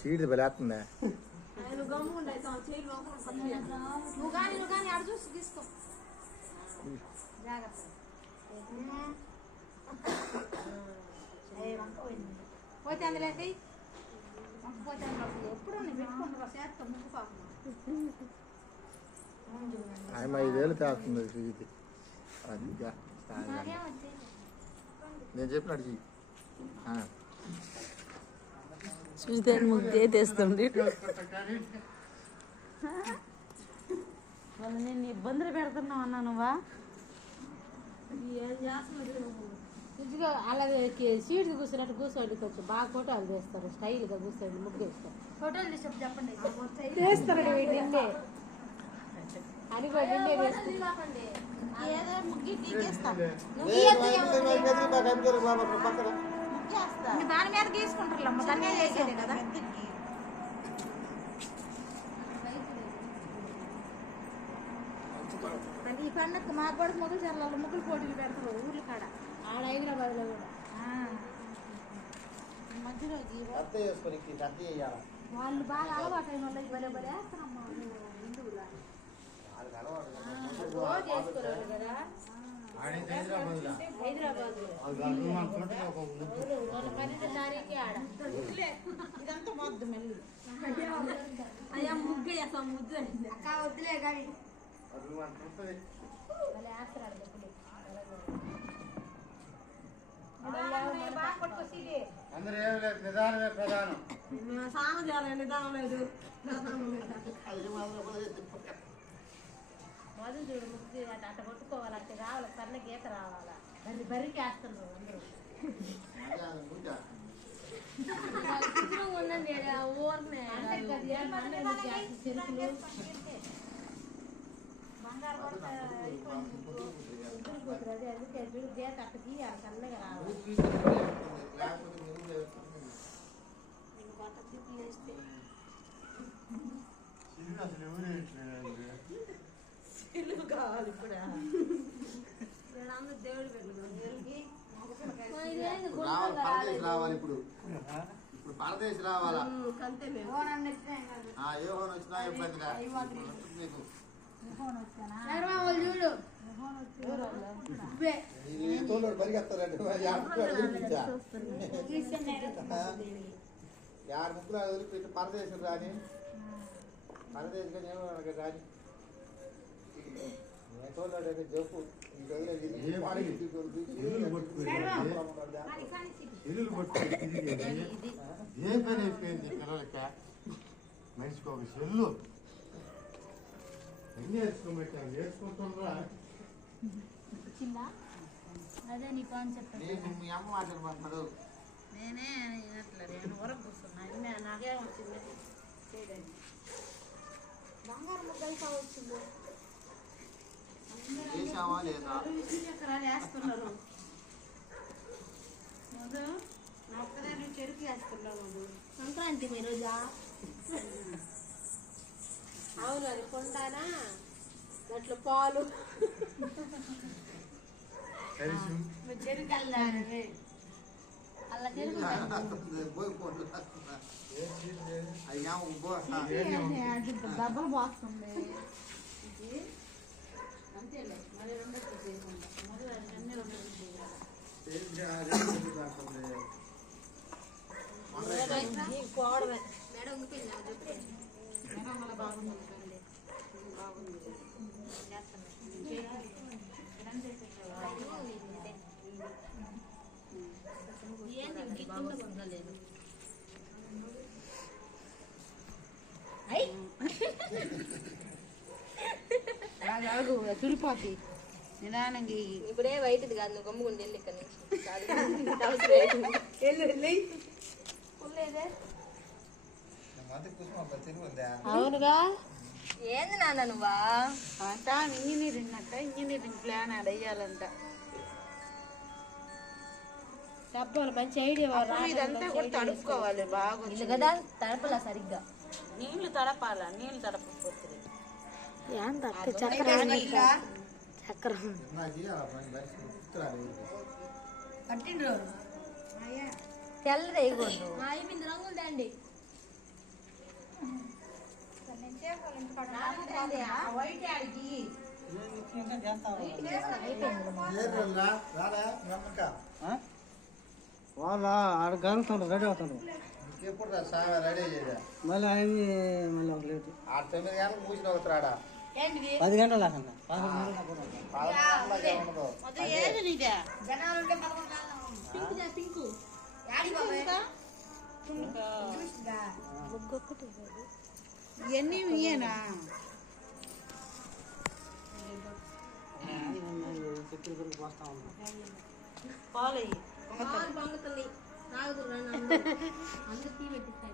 seed బలేస్తుందా నువ్వు కానీ అడు చూసి తీసుకో జాగ్రత్త పోతే అందులోకి పోతే అందులో ఎప్పుడు పెట్టుకుంటారు చేస్తాం ముగ్గు పాపం 5,000 తాస్తుంది ఇది నేను చెప్పినట్టు చూస్తే ముగ్గే తెస్తుంది వాళ్ళు నేను ఇబ్బందులు పెడుతున్నావు అన్నా నువ్వా నిజంగా అలాగే సీట్స్ కూర్చున్నట్టు కూర్చోండి కొంచెం బాగా ఫోటోలు తీస్తారు స్టైల్గా కూర్చోండి ముగ్గు వేస్తారు ఫోటోలు తీసి చెప్పండి చేస్తారు నిన్నే అని కూడా ఏదో ముగ్గి తీకేస్తాను దాని మీద గీసుకుంటారు అమ్మ దాని మీద వేసేదే కదా ఈ పండగ మా కొడుకు ముగ్గులు చర్లలో ముగ్గులు పోటీలు పెడతారు ఊర్ల కాడ ఆడ హైదరాబాద్లో కూడా మధ్యలో వాళ్ళు బాగా అలవాటు అయిన వాళ్ళకి భలే భలే వేస్తారమ్మా హిందువులా రోజు వేసుకోలేదు కదా హైదరాబాద్ 12 తారీఖు ఆడ ఇదంతా మొద్దు మళ్ళీ అయ్యా ముగ్గు వేస్తాం ముద్దు అక్క వద్దులే కానీ నిదానమే ప్రధానం నిదానం లేదు మొదలు చూడు ముగ్గు అట్ట కొట్టుకోవాలి అంటే రావాలి సన్న గీత రావాలా బర్రికి వేస్తున్నారు అందరూ బంగారు అదే అందుకే గీత అట్ట గీయాలి సన్నగా రావాలి కావాలి ఇప్పుడు దేవుడు రావాలి ఇప్పుడు పరదేశ్ రావాలా ఏ ఫోన్ వచ్చినా ఇబ్బంది చూడు పరిగెత్తారంటే 6 ముగ్గులు వదిలిపెట్టి పరదేశం రాని పరదేశంగా నేను రాని చెప్పు ఏ పని అయిపోయింది పిల్లలకి మనిషికి ఒక సెల్లు ఎన్ని నేర్చుకోబెట్టాను నేర్చుకుంటున్నా అదే నీ కాన్సెప్ట్ మీ అమ్మ మాట్లాడమంటున్నాడు నేనే అట్లా నేను వరకు కూర్చున్నా నాకేం వచ్చింది చేయడానికి బంగారు ముగ్గలు కావచ్చింది చేసావా లేదా చక్రాలు వేస్తున్నారు నా ఒక్కదాన్ని చెరుకు వేస్తున్నావు సంక్రాంతి మీ రోజా అవును అది కొంటానా దాంట్లో పాలు చెరుకు అలా చెరుకు డబ్బులు బాగుంది అంతేలే మరి 2 మొదలు అన్ని 2 పోవడమే మేడం మేడం వల్ల బాగుంది బాగుంది లేదు తుడిపోతి నిదానంగా ఇప్పుడే వైట్ది కాదు నువ్వు గమ్ముకుండి వెళ్ళి ఇక్కడ అవునుగా ఏంది నాన్న నువ్వా అంట ఇంజనీరింగ్ అంట ఇంజనీరింగ్ ప్లాన్ ఆడ వేయాలంట డబ్బాలు మంచి ఐడియా ఇదంతా కూడా తడుపుకోవాలి బాగా ఇల్లు కదా తడపలా సరిగ్గా నీళ్లు తడపాలా నీళ్లు తడపకపోతే చక్రం తెల్లది వేయకూడదు 5 రంగులు దండి వాళ్ళ ఇంటికాడ రాకపోతే వైట్ ఆడికి వాళ్ళ ఆడ గంగుతుండ్రు రెడీ అవుతుండ్రు ఇంకెప్పుడు రెడీ అయ్యేదా మళ్ళీ అయింది మళ్ళీ ఒక లేటు 9 గంటలకు మూసిన అవుతారా ఏంటిది 10 గంటలు లేకుండా 11 ఉండదు ఏది నీదే జనాలు ఉంటే 11 పింకు యాడి బాబా ఇవన్నీ ఇయ్యేనా చెట్లు గురించి వస్తా ఉన్నాం పాలయ్యి పొంగుతుంది నాగుతున్నా అందరూ టీ పెట్టిస్తాయి